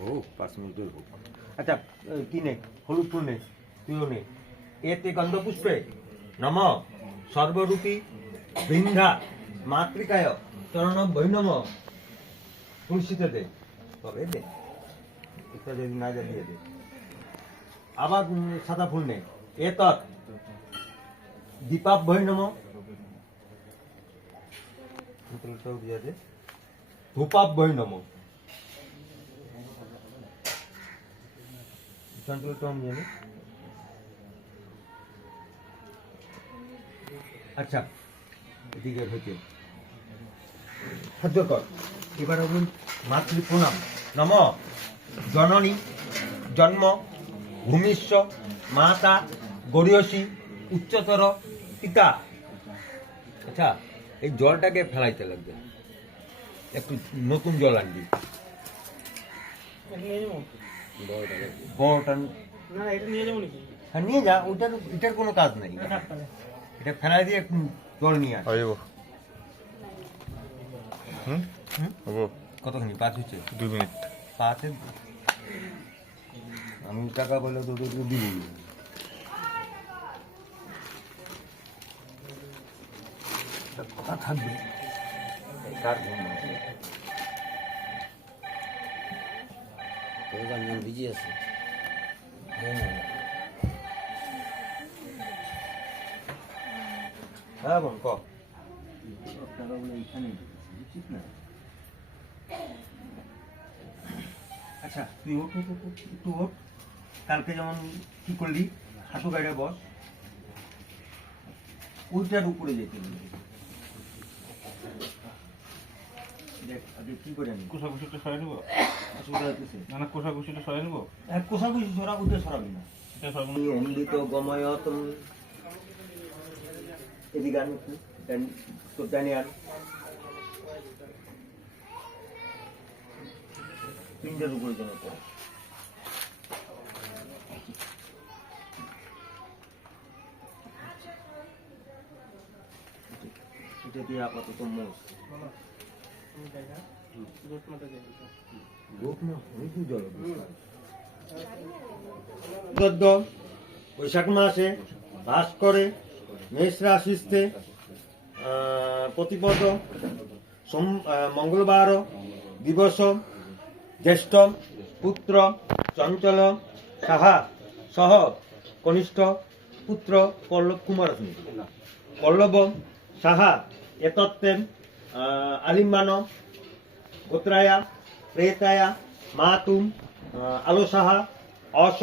হোক পাঁচ মিনিটের হোক। আচ্ছা এ, কি নে? হলুদ ফুল নে তুইও নে। এতে গন্ধপুষ্পে। নম। সর্বরূপী বৃন্ধা মাতৃকায় চরণ বৈনম। তুলসীতে দে। তবে দে। এটা যদি না যা দিয়ে দে। আবার সাদা ফুল নে। এতৎ দীপাপ বৈনম ধূপাপ বৈনম কন্ট্রোল টম জানি আচ্ছা এদিকে হচ্ছে খাদ্যকর এবার হবেন মাতৃ প্রণাম। নম। জননী, জন্ম ভূমিষ্য মাতা গরিয়সী উচ্চতর, পিতা। আচ্ছা এই জলটাকে ফেলাইতে লাগবে। একটু নতুন জল আনবি। বড়টা না নিয়ে হ্যাঁ নিয়ে যা ওইটার এটার কোনো কাজ নেই। এটা ফেলাই দিয়ে একটু জল নিয়ে আস হুম? হুম? হব কতখানি? পাঁচ হচ্ছে? দু মিনিট। পাঁচে আমি টাকা বলে তোকে দিব তা কথা থাকবে। ঘুম আছে? বিজি আছে হ্যাঁ আচ্ছা তুই ওঠ, একটু ওঠ কালকে যেমন কি করলি হাঁটু গাড়ি বস ওইটার উপরে যেতে হবে। কি করে আনি কোষাকুষিটা সরাই নেব? অসুবিধা হচ্ছে না না কোষাকুষিটা সরাই নেব? এক কোষাকুষি সরা ওইটা সরাবি না। এটা সরাবো না। অমৃত গময়তম এদিকে আন তোর ডানে আন। পিণ্ডের উপরে যেন পড়ে। এটা দিয়ে আপাতত মোষ। গদ্য বৈশাখ মাসে বাস করে মেষ রাশিস্থে আহ, প্রতিপদ সোম মঙ্গলবার দিবস জ্যেষ্ঠ পুত্র চঞ্চল সাহা সহ কনিষ্ঠ পুত্র পল্লব কুমার পল্লব সাহা আহ, আলিম্বান গোত্রায়া প্রেতায়া মাতুম আহ, আলো সাহা অস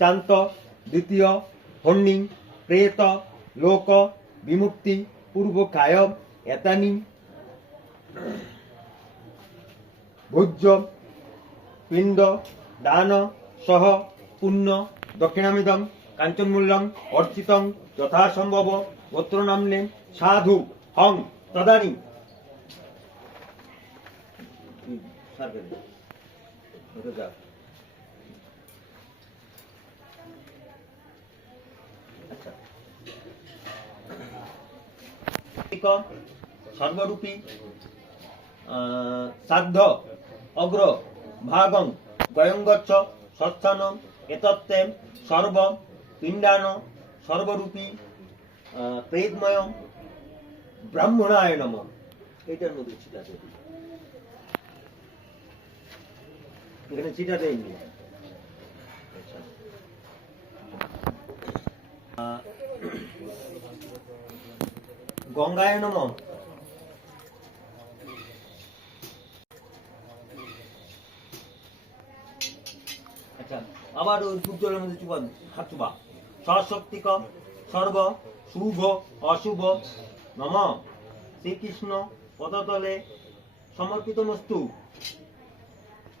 চান্ত দ্বিতীয় হন্নিং প্রেত লোক বিমুক্তি পূর্ব কায় এতানি ভোজ্য পিণ্ড দান সহ পুণ্য দক্ষিণামিদম কাঞ্চনমূল্যং অর্চিতং যথাসম্ভব গোত্র নামনে সাধু হং তদানি। আচ্ছা। সর্বরূপী সাধ্য অগ্র ভাগং গয়ঙ্গচ্ছ সস্থান এতত্ত্বে সর্ব পিণ্ডান সর্বরূপী আহ, প্রেতময় ব্রাহ্মণায় নম। এটার মধ্যে দেবে এখানে চিটা দেয়নি। গঙ্গায় নম। আচ্ছা আবার সূর্যের মধ্যে সর্ব, শুভ, অশুভ, নম। শ্রীকৃষ্ণ পদতলে সমর্পিত মস্তু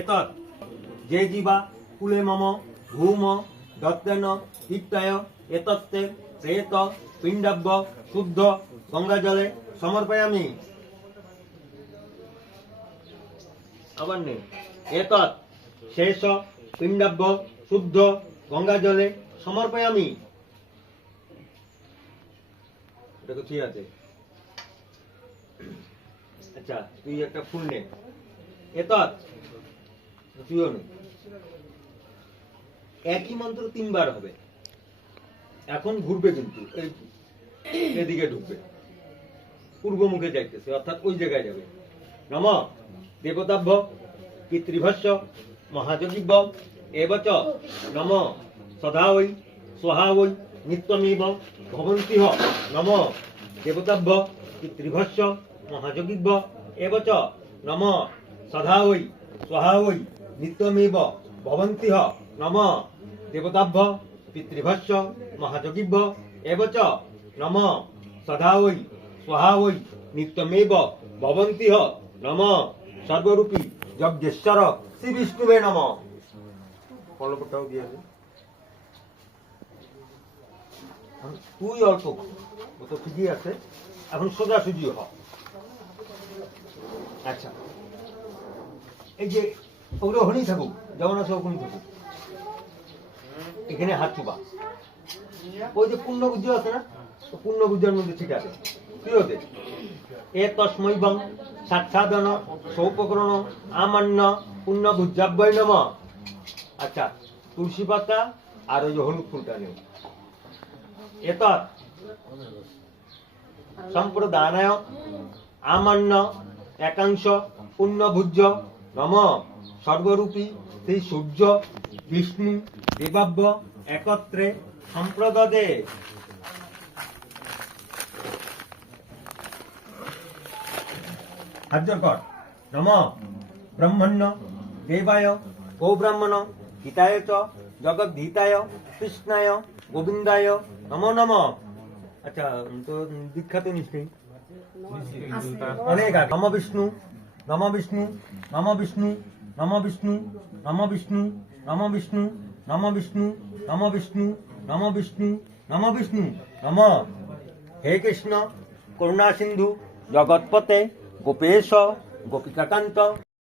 এতৎ যে জীবা কুলে মম, ভূম, দত্তেন, দীপ্তায়, এতত্তে প্রেত, পিণ্ডাব্য, শুদ্ধ, গঙ্গা জলে সমর্পয়ামি। আবার নেই এতৎ শেষ, পিণ্ডাব্য, শুদ্ধ, গঙ্গা জলে সমর্পয়ামি। এটা তো ঠিক আছে। আচ্ছা তুই একটা ফুল নে। এতৎ একই মন্ত্র তিনবার হবে। এখন ঘুরবে কিন্তু এদিকে ঢুকবে। পূর্ব মুখে যাইতেছে, অর্থাৎ ওই জায়গায় যাবে। নম দেবতাভ্য পিতৃভস্য এবচ নম সদা ওই স্বহা ওই নিত্যমেব ভবন্তি হ নম দেবতাভ্য পিতৃভস্য মহাযোগিব্য এবচ নম সদা ওই স্বহা ওই নিত্যমেব ভবন্তি হ নম দেবতাভ্য পিতৃভস্য মহাযোগিভ্য এবচ নম সদা ওই, স্বহা ওই, নিত্যমেব ভবন্তি হ নম সর্বরূপী যজ্ঞেশ্বর শ্রী বিষ্ণুবে নম। কলপটাও দিয়ে তুই অল্প। ও তো ঠিকই আছে। এখন সোজাসুজি হ। আচ্ছা। এই যে ওগুলো ওখানেই থাকুক যেমন আছে ওখানেই থাকুক। এখানে হাত চুবা ওই যে পূর্ণ বুদ্ধি আছে না? পূর্ণ বুদ্ধির মধ্যে ঠিক আছে। এ তস্মৈ বং সাক্ষাদন সৌপকরণ আমান্য পূর্ণ বুদ্ধাব্যয় নম। আচ্ছা তুলসী পাতা আর ওই যে হলুদ ফুলটা নেই এত সম্প্রদানায় আমান্য একাংশ পুণ্যভুজ্য নম সর্বরূপী শ্রী সূর্য বিষ্ণু দেবাব্য একত্রে সম্প্রদদে। হার্যকর নম ব্রহ্মণ্য দেবায় গৌব্রাহ্মণ হিতায় চ জগদ্ধিতায় কৃষ্ণায় গোবিন্দায় নম নম। আচ্ছা তো বিখ্যাত নিশ্চয়ই। অনেক নম বিষ্ণু নম বিষ্ণু নম বিষ্ণু নম বিষ্ণু নম বিষ্ণু নম বিষ্ণু নম বিষ্ণু নম বিষ্ণু নম বিষ্ণু নম বিষ্ণু নম হে কৃষ্ণ করুণা সিন্ধু জগৎপতে গোপেশ গোপিকাকান্ত